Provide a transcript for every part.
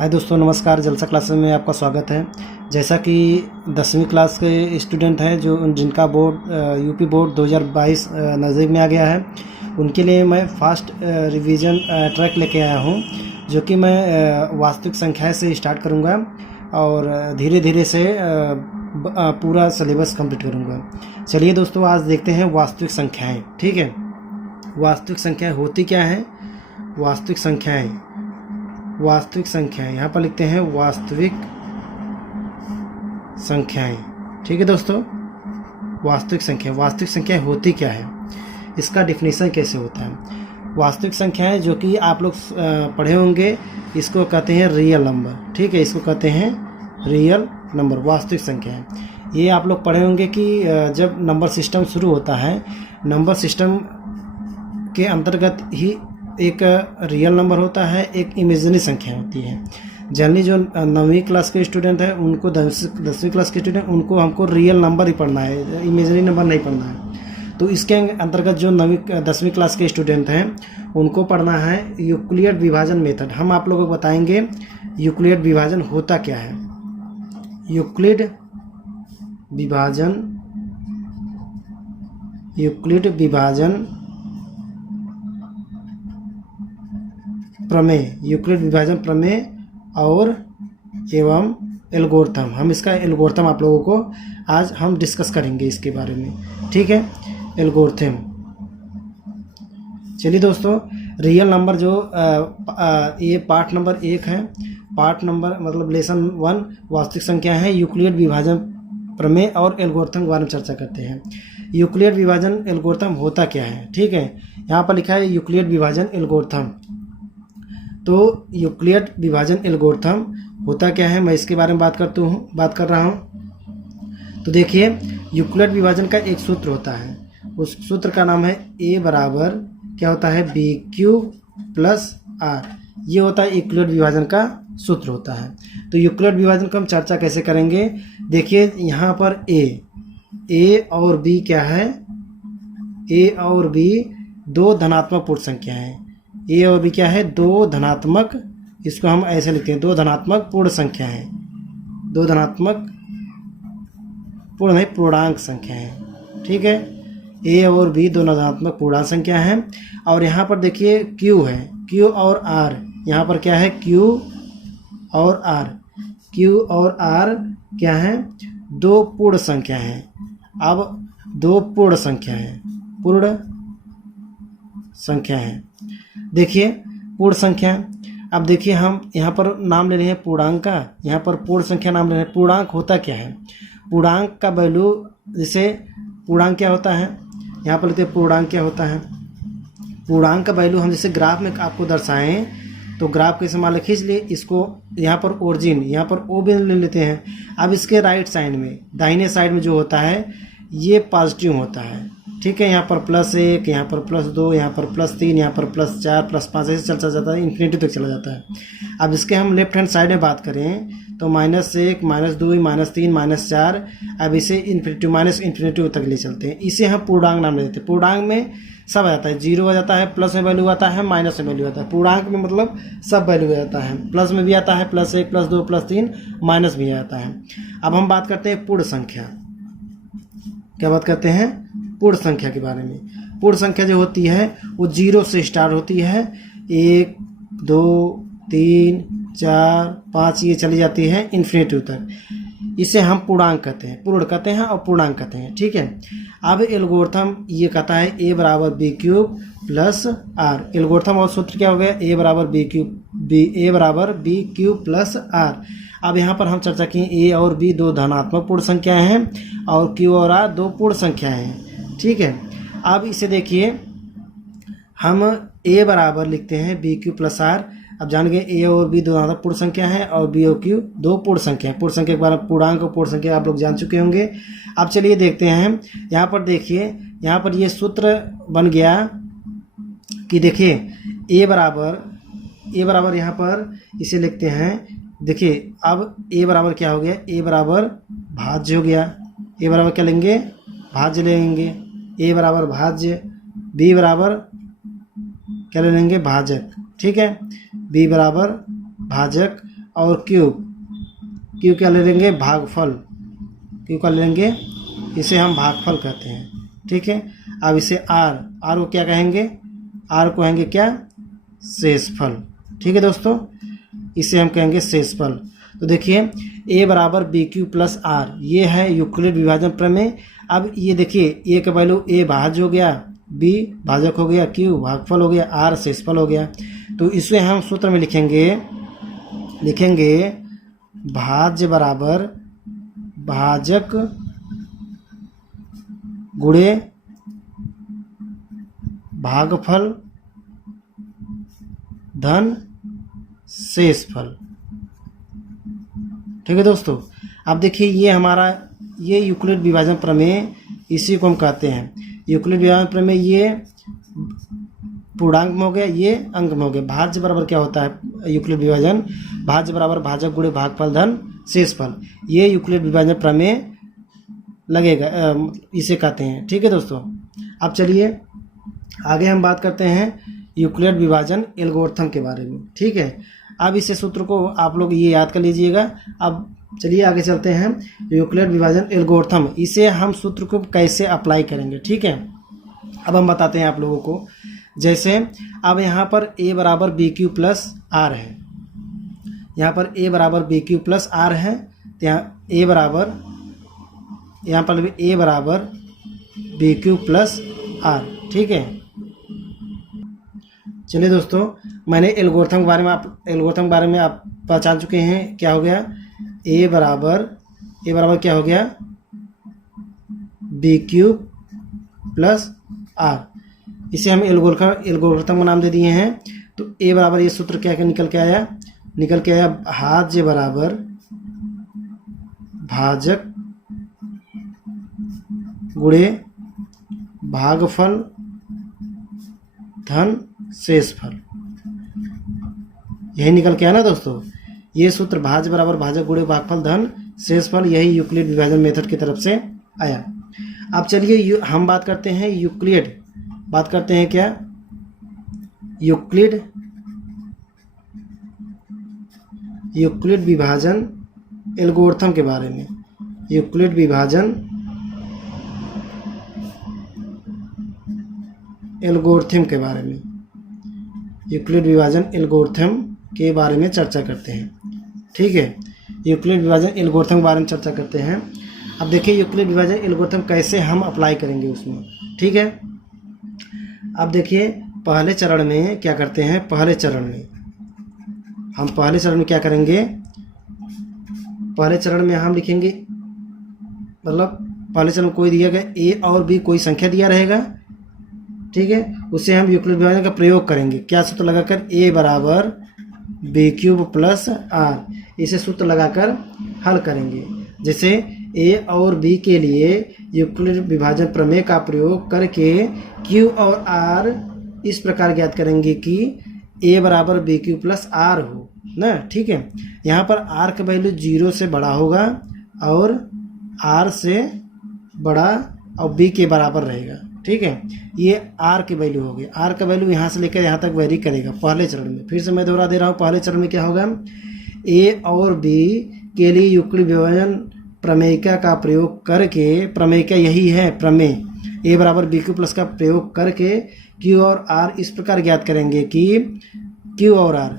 हाय दोस्तों, नमस्कार। जलसा क्लासेस में आपका स्वागत है। जैसा कि 10वीं क्लास के स्टूडेंट हैं जिनका बोर्ड यूपी बोर्ड 2022 नज़दीक में आ गया है, उनके लिए मैं फास्ट रिवीजन ट्रैक लेके आया हूं, जो कि मैं वास्तविक संख्याएं से स्टार्ट करूंगा और धीरे धीरे से पूरा सिलेबस कंप्लीट करूंगा। चलिए दोस्तों, आज देखते हैं वास्तविक संख्याएँ। ठीक है, वास्तविक संख्याएँ होती क्या हैं? वास्तविक संख्याएं यहाँ पर लिखते हैं वास्तविक संख्याएं। ठीक है दोस्तों, वास्तविक संख्याएं होती क्या है, इसका डिफिनीशन कैसे होता है। वास्तविक संख्याएं जो कि आप लोग पढ़े होंगे, इसको कहते हैं रियल नंबर। ठीक है, इसको कहते हैं रियल नंबर, वास्तविक संख्याएं। ये आप लोग पढ़े होंगे कि जब नंबर सिस्टम शुरू होता है, नंबर सिस्टम के अंतर्गत ही एक रियल नंबर होता है, एक इमेजिनरी संख्या होती है। जनरली जो 9वीं क्लास के स्टूडेंट हैं उनको 10वीं क्लास के स्टूडेंट उनको हमको रियल नंबर ही पढ़ना है, इमेजिनरी नंबर नहीं पढ़ना है। तो इसके अंतर्गत जो 10वीं क्लास के स्टूडेंट हैं उनको पढ़ना है यूक्लिड विभाजन मेथड। हम आप लोगों को बताएंगे यूक्लिड विभाजन होता क्या है। यूक्लिड विभाजन प्रमेय और एवं एल्गोरिथम। हम इसका एल्गोरिथम आप लोगों को आज हम डिस्कस करेंगे इसके बारे में। ठीक है, एल्गोरिथम। चलिए दोस्तों, रियल नंबर जो ये पार्ट नंबर 1 है, पार्ट नंबर मतलब लेसन 1 वास्तविक संख्या है, यूक्लिड विभाजन प्रमेय और एल्गोरिथम के बारे में चर्चा करते हैं। यूक्लिड विभाजन एल्गोरिथम होता क्या है? ठीक है, यहाँ पर लिखा है यूक्लिड विभाजन एल्गोरिथम। तो यूक्लिड विभाजन एल्गोरिथम होता क्या है, मैं इसके बारे में बात कर रहा हूँ। तो देखिए, यूक्लिड विभाजन का एक सूत्र होता है, उस सूत्र का नाम है A बराबर क्या होता है, BQ प्लस R। ये होता है यूक्लिड विभाजन का सूत्र होता है। तो यूक्लिड विभाजन को हम चर्चा कैसे करेंगे? देखिए, यहाँ पर A और B क्या है? A और B दो धनात्मक पूर्ण संख्या है। A और B क्या है? दो धनात्मक, इसको हम ऐसे लिखते हैं, दो धनात्मक पूर्ण संख्या है, दो धनात्मक पूर्णांक संख्या है। ठीक है, A और B दोनों धनात्मक पूर्णांक संख्या है। और यहाँ पर देखिए Q है, Q और R। यहाँ पर क्या है? Q और R क्या है? दो पूर्ण संख्या है। अब दो पूर्ण संख्या है। देखिए पूर्ण संख्या। अब देखिए, हम यहाँ पर नाम ले रहे हैं पूर्णांक का, यहाँ पर पूर्ण संख्या नाम ले रहे हैं। पूर्णांक होता क्या है? पूर्णांक का वैल्यू, जैसे पूर्णांक क्या होता है, यहाँ पर लिखते हैं पूर्णांक क्या होता है। पूर्णांक का वैल्यू हम जैसे ग्राफ में आपको दर्शाएं, तो ग्राफ के इस्तेमाल खींच लिए, इसको यहाँ पर ओरिजिन, यहाँ पर ओ भी ले लेते हैं। अब इसके राइट साइड में, दाहिने साइड में जो होता है, ये पॉजिटिव होता है। ठीक है, यहाँ पर +1, यहाँ पर +2, यहाँ पर +3, यहाँ पर +4, +5, ऐसे चलता जाता है, इन्फिनिटी तक चला जाता है। अब इसके हम लेफ्ट हैंड साइड में बात करें तो -1, -2, -3, -4, अब इसे इन्फिनिटी तक ले चलते हैं। इसे हम पूर्णांक नाम देते हैं। पूर्णांक में सब आ जाता है, 0 आ जाता है, प्लस में वैल्यू आता है, माइनस में वैल्यू आता है। पूर्णांक में मतलब सब वैल्यू आ जाता है, प्लस में भी आता है, +1, +2, +3, माइनस भी आता है। अब हम बात करते हैं पूर्ण संख्या। क्या बात करते हैं? पूर्ण संख्या के बारे में। पूर्ण संख्या जो होती है वो 0 से स्टार्ट होती है, 1, 2, 3, 4, 5 ये चली जाती है इन्फिनिटी तक। इसे हम पूर्णांक कहते हैं, पूर्ण कहते हैं और पूर्णांक कहते हैं। ठीक है, अब एल्गोरिथम ये कहता है A बराबर BQ प्लस R। एल्गोरिथम और सूत्र क्या हो गया? A बराबर BQ प्लस R। अब यहाँ पर हम चर्चा की A और B दो धनात्मक पूर्ण संख्याएं हैं और Q और R दो पूर्ण संख्याएं हैं। ठीक है, अब इसे देखिए, हम A बराबर लिखते हैं BQ प्लस R। अब जान गए A और B दो धनात्मक पूर्ण संख्या है और B और Q दो पूर्ण संख्या है। पूर्ण संख्या के बारे में, पूर्णांक और पूर्ण संख्या आप लोग जान चुके होंगे। अब चलिए देखते हैं, यहाँ पर देखिए, यहाँ पर ये सूत्र बन गया कि देखिए A बराबर यहाँ पर इसे लिखते हैं। देखिए, अब A बराबर क्या हो गया? A बराबर भाज्य हो गया। A बराबर क्या लेंगे? भाज्य लेंगे। A बराबर भाज्य, B बराबर क्या ले लेंगे? भाजक। ठीक है, b बराबर भाजक और क्यूब, क्यू क्या ले लेंगे, भागफल, क्यू का ले लेंगे, इसे हम भागफल कहते हैं, ठीक है। अब इसे आर, आर को क्या कहेंगे, आर को कहेंगे क्या, शेषफल, ठीक है दोस्तों, इसे हम कहेंगे शेषफल। तो देखिए a बराबर बी क्यू प्लस आर, ये है यूक्लिड विभाजन प्रमेय। अब ये देखिए a का वैल्यू a भाज्य हो गया, b भाजक हो गया, q भागफल हो गया, r शेषफल हो गया। तो इसे हम सूत्र में लिखेंगे भाज्य बराबर भाजक गुणे भागफल धन शेषफल, ठीक है दोस्तों। अब देखिए ये हमारा ये यूक्लिड विभाजन प्रमेय, इसी को हम कहते हैं यूक्लिड विभाजन प्रमेय। ये पूर्णांक में हो गया, ये अंक में हो गया। भाज्य बराबर क्या होता है यूक्लिड विभाजन, भाज्य बराबर भाजक गुणे भागफल धन शेषफल, ये यूक्लिड विभाजन प्रमेय लगेगा, इसे कहते हैं, ठीक है दोस्तों। अब चलिए आगे हम बात करते हैं यूक्लिड विभाजन एल्गोरिथम के बारे में, ठीक है। अब इसे सूत्र को आप लोग ये याद कर लीजिएगा। अब चलिए आगे चलते हैं यूक्लिड विभाजन एल्गोरिथम, इसे हम सूत्र को कैसे अप्लाई करेंगे, ठीक है। अब हम बताते हैं आप लोगों को। जैसे अब यहाँ पर a बराबर बी क्यू प्लस आर है, यहाँ पर a बराबर बी क्यू प्लस आर है, तो यहाँ a बराबर, यहाँ पर a बराबर बी क्यू प्लस आर, ठीक है। चलिए दोस्तों, मैंने एल्गोरिथम के बारे में आप पहचान चुके हैं। क्या हो गया, a बराबर क्या हो गया, बी क्यूब प्लस आर, इसे हम एल्गोरिथम का नाम दे दिए हैं। तो a बराबर ये सूत्र क्या निकल के आया, भाज्य बराबर भाजक गुणे भागफल धन शेषफल, यही निकल के आया ना दोस्तों। ये सूत्र भाज्य बराबर भाजक गुणे भागफल धन शेषफल, यही यूक्लिड विभाजन मेथड की तरफ से आया। अब चलिए हम बात करते हैं क्या, यूक्लिड विभाजन एल्गोरिथम के बारे में। यूक्लिड विभाजन एल्गोरिथम के बारे में, यूक्लिड विभाजन एल्गोरिथम के बारे में चर्चा करते हैं, ठीक है। यूक्लिड विभाजन एल्गोरिथम के बारे में चर्चा करते हैं। अब देखिए यूक्लिड विभाजन एल्गोरिथम कैसे हम अप्लाई करेंगे उसमें, ठीक है। अब देखिए पहले चरण में क्या करते हैं, पहले चरण में क्या करेंगे, पहले चरण में हम लिखेंगे, मतलब पहले चरण में कोई दिया गया a और b कोई संख्या दिया रहेगा, ठीक है। उससे हम यूक्लिड विभाजन का प्रयोग करेंगे, क्या सूत्र लगाकर, a बराबर बी क्यूब प्लस आर, इसे सूत्र लगाकर हल करेंगे। जैसे a और b के लिए यूक्लिड विभाजन प्रमेय का प्रयोग करके q और r इस प्रकार ज्ञात करेंगे कि a बराबर बी क्यू प्लस आर हो ना, ठीक है। यहाँ पर r का वैल्यू 0 से बड़ा होगा और r से बड़ा और b के बराबर रहेगा, ठीक है। ये r की वैल्यू होगी, r का वैल्यू यहाँ से लेकर यहाँ तक वेरी करेगा पहले चरण में। फिर से मैं दोहरा दे रहा हूँ, पहले चरण में क्या होगा, a और b के लिए यूक्लिड विभाजन प्रमेयिका का प्रयोग करके, प्रमेयिका यही है प्रमेय, a बराबर बी क्यू प्लस का प्रयोग करके q और r इस प्रकार ज्ञात करेंगे कि q और r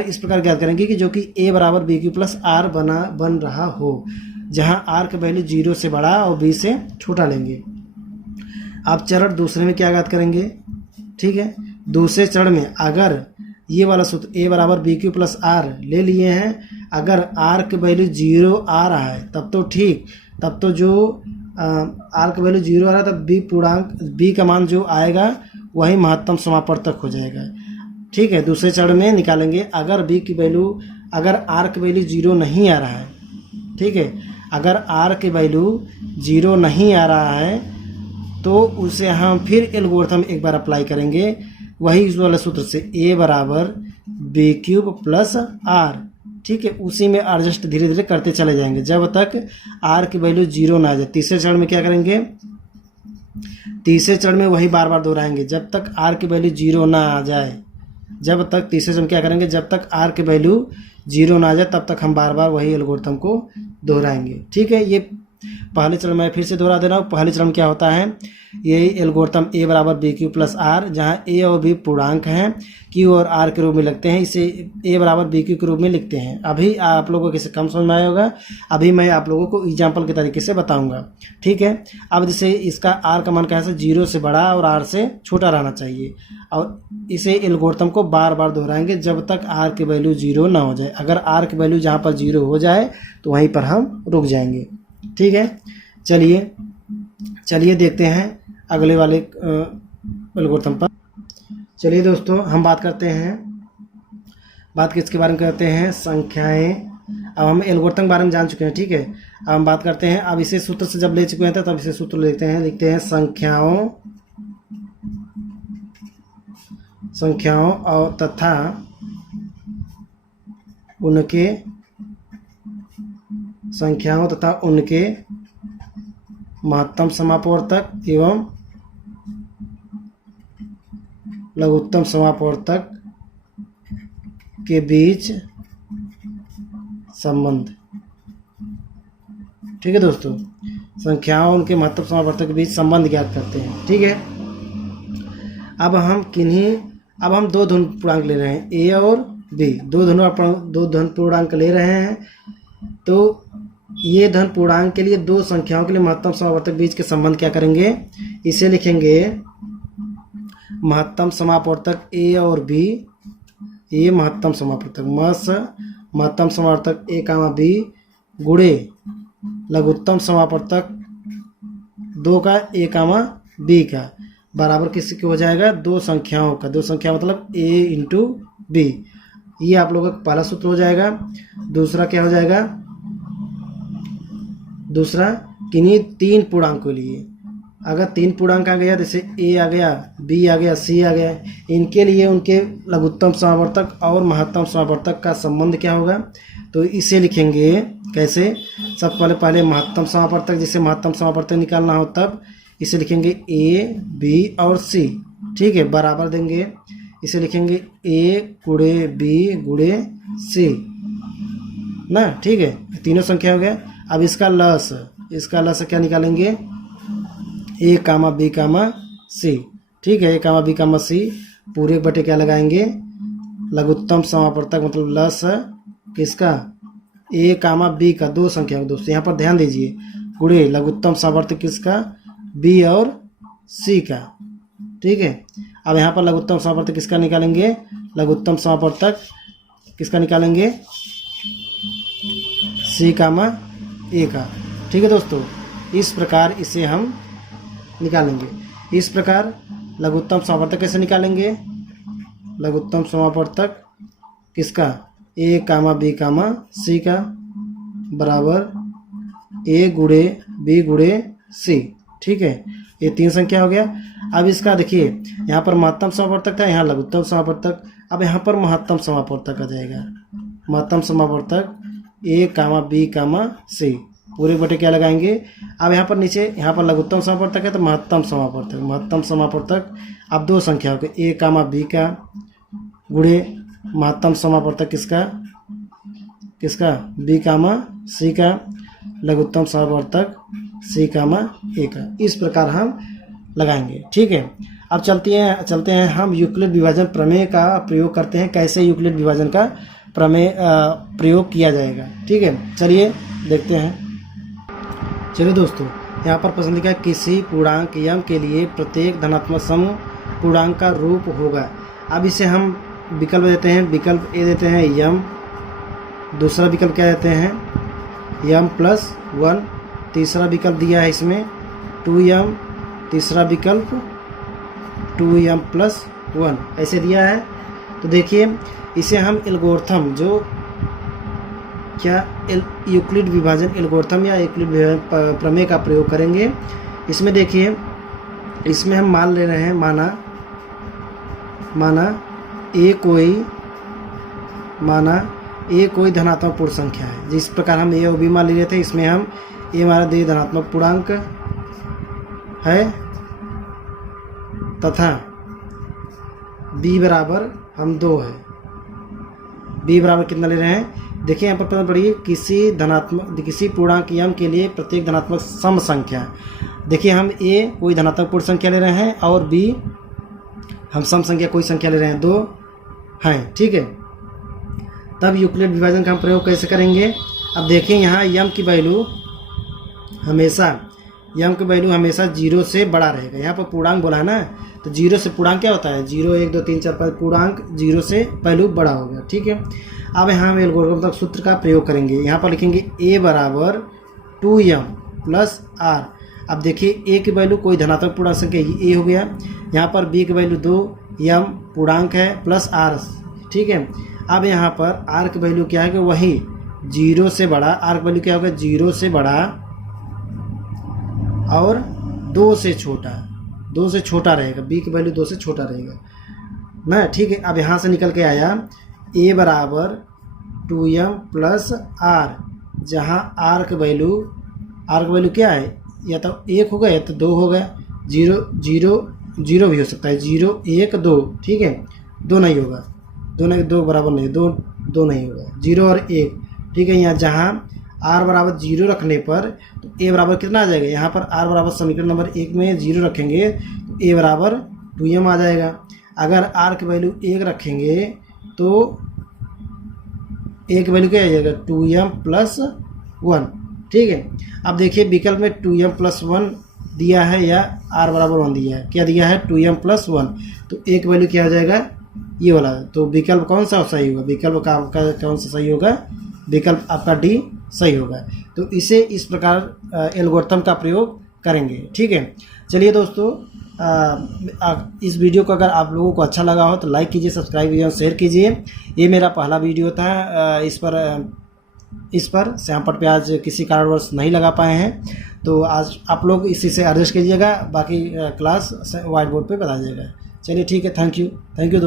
इस प्रकार ज्ञात करेंगे कि जो कि a बराबर बी क्यू प्लस आर बन रहा हो, जहाँ r का वैल्यू 0 से बड़ा और b से छोटा लेंगे। अब चरण दूसरे में क्या ज्ञात करेंगे, ठीक है। दूसरे चरण में अगर ये वाला सूत्र a बराबर बी क्यू प्लस आर ले लिए हैं, अगर r की वैल्यू 0 आ रहा है तब तो ठीक, तब तो जो r का वैल्यू 0 आ रहा है तब b का मान जो आएगा वही महत्तम समापवर्तक हो जाएगा, ठीक है। दूसरे चरण में निकालेंगे अगर r की वैल्यू 0 नहीं आ रहा है, ठीक है। अगर r की वैल्यू 0 नहीं आ रहा है तो उसे हम फिर एल्गोरिथम एक बार अप्लाई करेंगे, वही इस वाले सूत्र से a बराबर बी क्यूब प्लस आर, ठीक है। उसी में एडजस्ट धीरे धीरे करते चले जाएंगे जब तक r की वैल्यू 0 ना आ जाए। तीसरे चरण में क्या करेंगे, तीसरे चरण में वही बार बार दोहराएंगे जब तक r की वैल्यू 0 ना आ जाए, जब तक तीसरे क्रम क्या करेंगे, जब तक आर की वैल्यू 0 ना आ जाए तब तक हम बार बार वही एल्गोरिथम को दोहराएंगे। ठीक है, ये पहले चरण में फिर से दोहरा दे रहा हूँ। पहले चरण क्या होता है, ये एल्गोरिथम ए बराबर बी क्यू प्लस आर, जहाँ ए और बी पूर्णांक हैं, क्यू और आर के रूप में लिखते हैं, इसे ए बराबर बी क्यू के रूप में लिखते हैं। अभी आप लोगों को किसे कम समझ में आया होगा, अभी मैं आप लोगों को एग्जाम्पल के तरीके से बताऊंगा। ठीक है, अब जैसे इसका आर का मान कैसे 0 से बड़ा और आर से छोटा रहना चाहिए, और इसे एल्गोरिथम को बार बार दोहराएंगे जब तक आर की वैल्यू 0 ना हो जाए। अगर आर की वैल्यू जहाँ पर 0 हो जाए तो वहीं पर हम रुक जाएंगे। ठीक है, चलिए देखते हैं अगले वाले एल्गोरिथम पर। चलिए दोस्तों, हम बात किसके बारे में करते हैं, संख्याएं। अब हम एल्गोरिथम के बारे में जान चुके हैं। ठीक है, अब हम बात करते हैं, अब इसे सूत्र से जब ले चुके हैं तब इसे सूत्र लिखते हैं संख्याओं और तथा उनके महत्तम समापवर्तक एवं लघुत्तम समापवर्तक के बीच संबंध। ठीक है दोस्तों, संख्याओं उनके महत्तम समापवर्तक के बीच संबंध ज्ञात करते हैं। ठीक है, अब हम दो धन पूर्णांक ले रहे हैं, ए और बी, दो धन पूर्णांक ले रहे हैं। तो ये धन पूर्णांक के लिए दो संख्याओं के लिए महत्तम समापवर्तक बीच के संबंध क्या करेंगे, इसे लिखेंगे महत्तम समापवर्तक ए और बी, ये महत्तम समापवर्तक महत्तम समापवर्तक ए कामा बी गुणे लघुत्तम समापवर्तक 2 का ए कामा बी का बराबर किसके हो जाएगा, दो संख्या मतलब ए इंटू बी। ये आप लोगों का पहला सूत्र हो जाएगा। दूसरा क्या हो जाएगा, दूसरा किन्हीं 3 पूर्णांक के लिए, अगर 3 पूर्णांक आ गया, जैसे ए आ गया, बी आ गया, सी आ गया, इनके लिए उनके लघुत्तम समापवर्तक और महत्तम समापवर्तक का संबंध क्या होगा, तो इसे लिखेंगे कैसे, सबसे पहले महत्तम समापवर्तक, जिसे महत्तम समापवर्तक निकालना हो तब इसे लिखेंगे ए बी और सी। ठीक है, बराबर देंगे, इसे लिखेंगे ए गुणे बी गुणे सी ना। ठीक है, तीनों संख्या हो गया। अब इसका लस क्या निकालेंगे, ए कामा बी कामा सी। ठीक है, ए कामा बी कामा सी पूरे बटे क्या लगाएंगे, लघुत्तम समापवर्तक मतलब लस किसका, ए कामा बी का, दो संख्या दोस्तों यहाँ पर ध्यान दीजिए, गुणे लघुत्तम समापवर्तक किसका, बी और सी का। ठीक है, अब यहाँ पर लघुत्तम समापवर्तक किसका निकालेंगे, लघुत्तम समापवर्तक किसका निकालेंगे, सी कामा ए का। ठीक है दोस्तों, इस प्रकार इसे हम निकालेंगे। इस प्रकार लघुत्तम समापवर्तक कैसे निकालेंगे, लघुत्तम समापवर्तक किसका, ए कामा बी कामा सी का बराबर ए गुणे बी गुणे सी। ठीक है, ये 3 संख्या हो गया। अब इसका देखिए, यहाँ पर महत्तम समापवर्तक था, यहाँ लघुत्तम समापवर्तक, अब यहाँ पर महत्तम समापवर्तक आ जाएगा, महत्तम समापवर्तक ए कामा बी कामा सी पूरे बटे क्या लगाएंगे। अब यहाँ पर नीचे, यहाँ पर लघुत्तम समापवर्तक है तो महत्तम समापवर्तक अब दो संख्याओं के ए कामा बी का गुणे महत्तम समापवर्तक किसका बी कामा सी का लघुत्तम समापवर्तक सी कामा ए का। इस प्रकार हम लगाएंगे। ठीक है, अब चलते हैं हम यूक्लिड विभाजन प्रमेय का प्रयोग करते हैं, कैसे यूक्लिड विभाजन का प्रमेय प्रयोग किया जाएगा। ठीक है, चलिए देखते हैं। चलिए दोस्तों, यहाँ पर प्रश्न लिखा है, किसी पूर्णांक यम के लिए प्रत्येक धनात्मक समूह पूर्णांक का रूप होगा। अब इसे हम विकल्प देते हैं, विकल्प ए देते हैं यम, दूसरा विकल्प क्या देते हैं यम प्लस 1, तीसरा विकल्प दिया है इसमें 2m, तीसरा विकल्प 2m प्लस 1 ऐसे दिया है। तो देखिए, इसे हम एल्गोरिथम जो क्या यूक्लिड विभाजन एल्गोरिथम या यूक्लिड विभाजन प्रमेय का प्रयोग करेंगे। इसमें देखिए, इसमें हम मान ले रहे हैं, ए कोई धनात्मक पूर्ण संख्या है। जिस प्रकार हम ए और बी मान ले रहे थे, इसमें हम ए हमारा दे धनात्मक पूर्णांक है तथा बी बराबर हम 2 है। b बराबर कितना ले रहे हैं, देखिए यहाँ पर पता पड़िए किसी पूर्णांक m के लिए प्रत्येक धनात्मक सम संख्या। देखिए हम a कोई धनात्मक पूर्ण संख्या ले रहे हैं और b हम सम संख्या कोई संख्या ले रहे हैं, 2 हैं, ठीक है। तब यूक्लिड विभाजन का हम प्रयोग कैसे करेंगे, अब देखिए यहाँ m की वैल्यू हमेशा 0 से बड़ा रहेगा। यहाँ पर पूर्णांक बोला है ना, तो 0 से पूर्णांक क्या होता है, 0 1 2 3 4 5 पूर्णांक 0 से वैल्यू बड़ा हो गया, ठीक है। अब यहाँ हम एल्गोरिथम सूत्र का प्रयोग करेंगे। यहाँ पर लिखेंगे a बराबर 2m प्लस r। अब देखिए a की वैल्यू कोई धनात्मक पूर्णांक संख्या a हो गया, यहाँ पर b की वैल्यू 2, m पूर्णांक है प्लस r, ठीक है। अब यहाँ पर r की वैल्यू क्या है कि वही 0 से बड़ा, r की वैल्यू क्या होगा 0 से बड़ा और 2 से छोटा रहेगा, b की वैल्यू 2 से छोटा रहेगा ना, ठीक है। अब यहाँ से निकल के आया a बराबर 2m प्लस r, जहाँ r की वैल्यू क्या है, या तो 1 होगा या तो 2 होगा, 0 भी हो सकता है, 0 1 2, ठीक है। 2 नहीं होगा, 2 बराबर नहीं, 2 नहीं होगा, 0 और 1, ठीक है। यहाँ जहाँ r बराबर 0 रखने पर तो a बराबर कितना आ जाएगा, यहाँ पर r बराबर समीकरण नंबर 1 में 0 रखेंगे तो a बराबर 2m आ जाएगा। अगर r की वैल्यू 1 रखेंगे तो a की वैल्यू क्या आ जाएगा 2m प्लस 1, ठीक है। अब देखिए विकल्प में 2m प्लस 1 दिया है या r बराबर 1 दिया है, क्या दिया है 2m प्लस 1, तो a की वैल्यू क्या हो जाएगा ये वाला, तो विकल्प कौन सा सही होगा, विकल्प का आपका कौन सा सही होगा, विकल्प आपका डी सही होगा। तो इसे इस प्रकार एल्गोरिथम का प्रयोग करेंगे, ठीक है। चलिए दोस्तों, इस वीडियो को अगर आप लोगों को अच्छा लगा हो तो लाइक कीजिए, सब्सक्राइब कीजिए और शेयर कीजिए। ये मेरा पहला वीडियो था, इस पर श्यामपट पे आज किसी कारणवश नहीं लगा पाए हैं, तो आज आप लोग इसी से एडजस्ट कीजिएगा, बाकी क्लास व्हाइट बोर्ड पे बता दीजिएगा। चलिए ठीक है, थैंक यू।